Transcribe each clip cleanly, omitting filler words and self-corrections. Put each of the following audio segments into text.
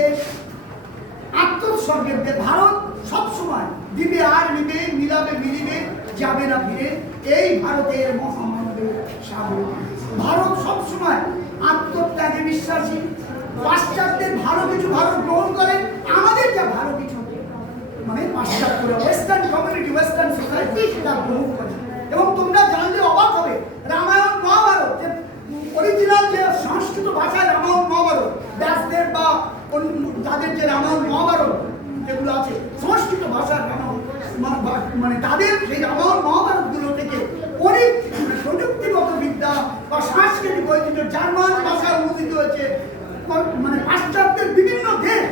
দেশ, আত্মোৎসর্গের দেশ। ভারত সবসময় দিবে আর নিবে, মিলাবে মিলিবে, যাবে না ফিরে, এই ভারতের মহামানবের সাগর। ভারত সবসময় আত্মত্যাগে বিশ্বাসী। পাশ্চাত্যের ভালো কিছু ভারত গ্রহণ করে, আমাদের যা ভালো কিছু মানে পাশ্চাত্যরা ওয়েস্টার্ন কমিউনিটি, ওয়েস্টার্ন সোসাইটি তা গ্রহণ করে। এবং তোমরা জানলে অবাক হবে, রামায়ণ মহাভারত যে অরিজিনাল যে সংস্কৃত ভাষায় রামায়ণ মহাভারত, ব্যাসদেব বা তাদের যে রামায়ণ মহাভারত যেগুলো আছে সংস্কৃত ভাষার রামায়ণ, মানে তাদের সেই রামায়ণ মহাভারত গুলো থেকে অনেক প্রযুক্তিগত বিদ্যা বা সাংস্কৃতিক ঐতিহ্য জার্মান ভাষায় অনুদিত হয়েছে। মানে পাশ্চাত্যের বিভিন্ন দেশ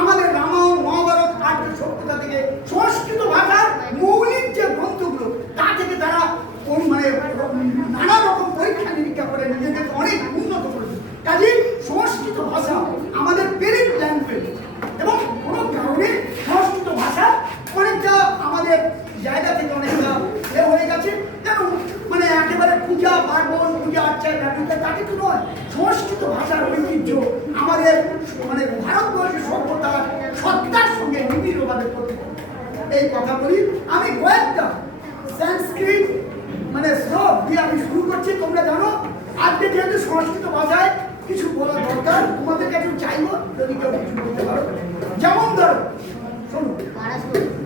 আমাদের রামায়ণ মহাভারত আর্য সভ্যতা থেকে সংস্কৃত ভাষার মৌলিক যে গ্রন্থগুলো তা থেকে তারা মানে নানা রকম পরীক্ষা নিরীক্ষা করে নিজেদেরকে অনেক উন্নত করেছে। কাজে সংস্কৃত ভাষা আমাদের পেরেন্ট ল্যাঙ্গুয়েজ, এবং কোনো কারণে সংস্কৃত ভাষা অনেকটা আমাদের জায়গা থেকে অনেকটা হয়ে গেছে। কেন মানে একেবারে পূজা পার্বণ, পূজা আর্চায় ব্যবহৃত তা কিন্তু নয়। সংস্কৃত ভাষার ঐতিহ্য আমাদের মানে ভারতবর্ষের সভ্যতার সত্তার সঙ্গে নিবিড়ভাবে করতে। এই কথা বলি আমি কয়েকটা সংস্কৃত মানে শ্লোক দিয়ে আমি শুরু করছি। তোমরা জানো আজকে যেহেতু সংস্কৃত ভাষায় কিছু বলা দরকার, তোমাদের কাছে চাইবো যদি কেউ কিছু বলতে পারো। যেমন ধরো শোনো,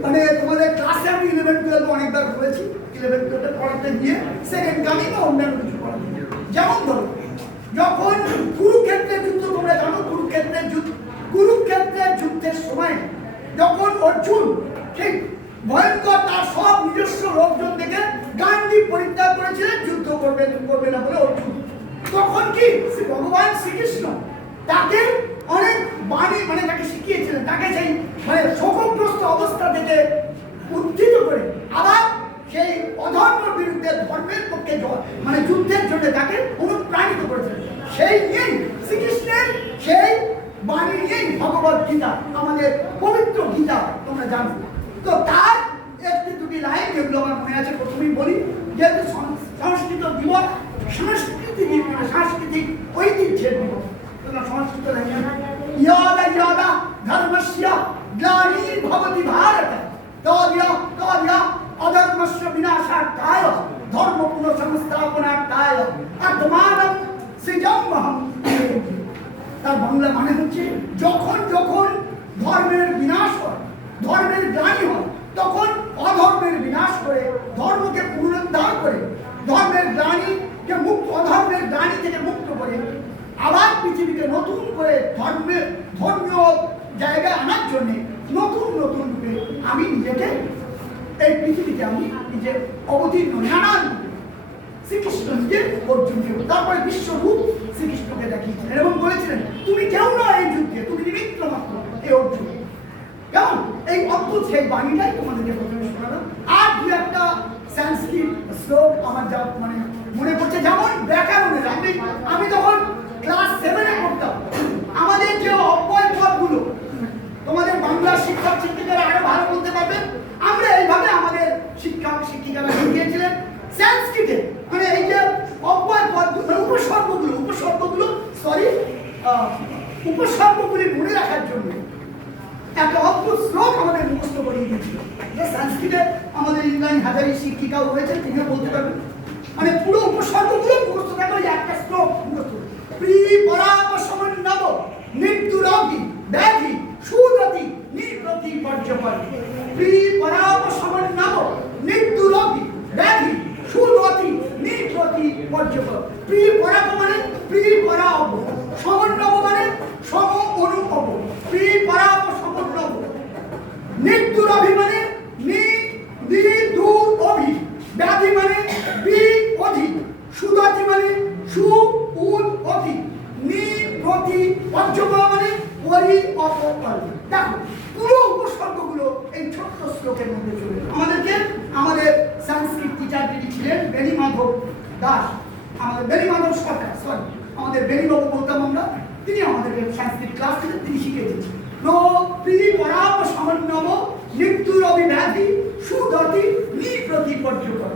মানে তোমাদের ক্লাসে আমি 11-12 অনেকবার বলেছি, 11-12 পড়াতে গিয়ে সেকেন্ড কামিং বা অন্যান্য কিছু পড়াতে। যেমন ধরো যখন কুরুক্ষেত্রের যুদ্ধ, তোমরা জানো কুরুক্ষেত্রের যুদ্ধের সময় যখন অর্জুন ঠিক ভয়ঙ্কর তার সব নিজস্ব লোকজন দেখে গান্ধী পরিত্যাগ করেছিলেন, যুদ্ধ করবে না বলে অর্জুন, তখন কি ভগবান শ্রীকৃষ্ণ তাকে অনেক বাণী মানে তাকে শিখিয়েছিলেন, তাকে সেই মানে শোকগ্রস্ত অবস্থা থেকে উদ্ধৃত করে আবার সেই অধর্মের বিরুদ্ধে ধর্মের পক্ষে মানে যুদ্ধের জন্য তাকে অনুপ্রাণিত করেছিলেন। সেই নিয়েই শ্রীকৃষ্ণের সেই বাণী নিয়েই ভগবত গীতা, আমাদের পবিত্র গীতা তোমরা জানো। তো তার একটি দুটি লাইন যেগুলো আমার মনে আছে প্রথমেই বলি, যেহেতু সংস্কৃত দিবস সাংস্কৃতিক ঐতিহ্যের দিবস, সংস্কৃত ইয়াদা ইয়াদা ধর্মস্য গ্লানির্ভবতি ভারত তদ্যা অধর্মস্য বিনাশার্থায় ধর্ম পুনঃসংস্থাপনার্থায় আত্মানম সৃজম্যহম। তার বাংলা মানে হচ্ছে যখন যখন ধর্মের বিনাশ হয়, ধর্মের গ্লানি হয়, তখন অধর্মের বিনাশ করে ধর্মকে পুনরুদ্ধার করে ধর্মের গ্লানিকে অধর্মের গ্লানি থেকে মুক্ত করে আবার পৃথিবীকে নতুন করে ধর্মীয় জায়গায় আনার জন্য নতুন নতুন রূপে আমি নিজেকে এই পৃথিবীতে আমি নিজে অবতীর্ণ নানান শ্রীকৃষ্ণ নিজে অর্জুনকে, তারপরে বিশ্বরূপ শ্রীকৃষ্ণকে দেখিয়েছিলেন এবং বলেছিলেন তুমি কেউ না এই যুদ্ধে, তুমি নিমিত্ত মাত্র এই অর্জুন। কেমন এই অদ্ভুত সেই বাণীটাই তোমাদেরকে প্রথমে শোনালাম। আর দু একটা সংস্কৃত শ্লোক আমার যা মানে মনে পড়ছে, যেমন ব্যাকরণের আমি তখন ক্লাস 7-এ পড়তাম, আমাদের যে অব্যয় পদগুলো তোমাদের বাংলা শিক্ষক শিক্ষিকারা আরো ভালো বলতে পারবেন, আমরা এইভাবে আমাদের শিক্ষক শিক্ষিকারা শিখিয়েছিলেন সংস্কৃতে। মানে এই যে অব্যয় পদগুলো উপসর্গগুলি মনে রাখার জন্য একটা অদ্ভুত শ্লোক আমাদের মুখস্থ করিয়ে দিয়েছিল। যে সংস্কৃতে আমাদের ইন্দ্রাণী হাজারি শিক্ষিকাও রয়েছেন, তিনিও বলতে পারবেন। মানে পুরো উপসর্গগুলো মুখস্থ থাকলে একটা শ্লোক মুখস্থ, প্রিপরাপসমন্নব মৃত্যুরোগী ব্যাধি সুগতি নির্গতি পর্যপর। প্রিপরাপসমন্নব মৃত্যুরোগী ব্যাধি সুগতি নির্গতি পর্যপর। প্রিপরাপ মানে প্রিপরাপ, সমন্নব মানে সম অনুভব, প্রিপরাপ সমন্নব। মৃত্যুরভি মানে দূর অভি, ব্যাধি মানে বি অধি, সুগতি মানে সু উদ অধি, নির্গতি পর্যপর মানে পরি অপর। দেখো পুরো উপসর্গগুলো এই ছোট্ট শ্লোকের মধ্যে চলে। আমাদের সংস্কৃত টিচার যিনি ছিলেন বেণীমাধব দাস, আমাদের বেণীমাধব সরকার, আমাদের বেণীবাবু বলতাম আমরা, তিনি আমাদেরকে সংস্কৃত ক্লাস থেকে তিনি শিখিয়েছেন প্রিপরাপ সমন্বব মৃত্যুর অভিব্যাধি সুগতি নির্গতি পর্যপর।